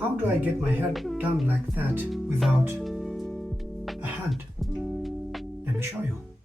How do I get my hair done like that without a hand? Let me show you.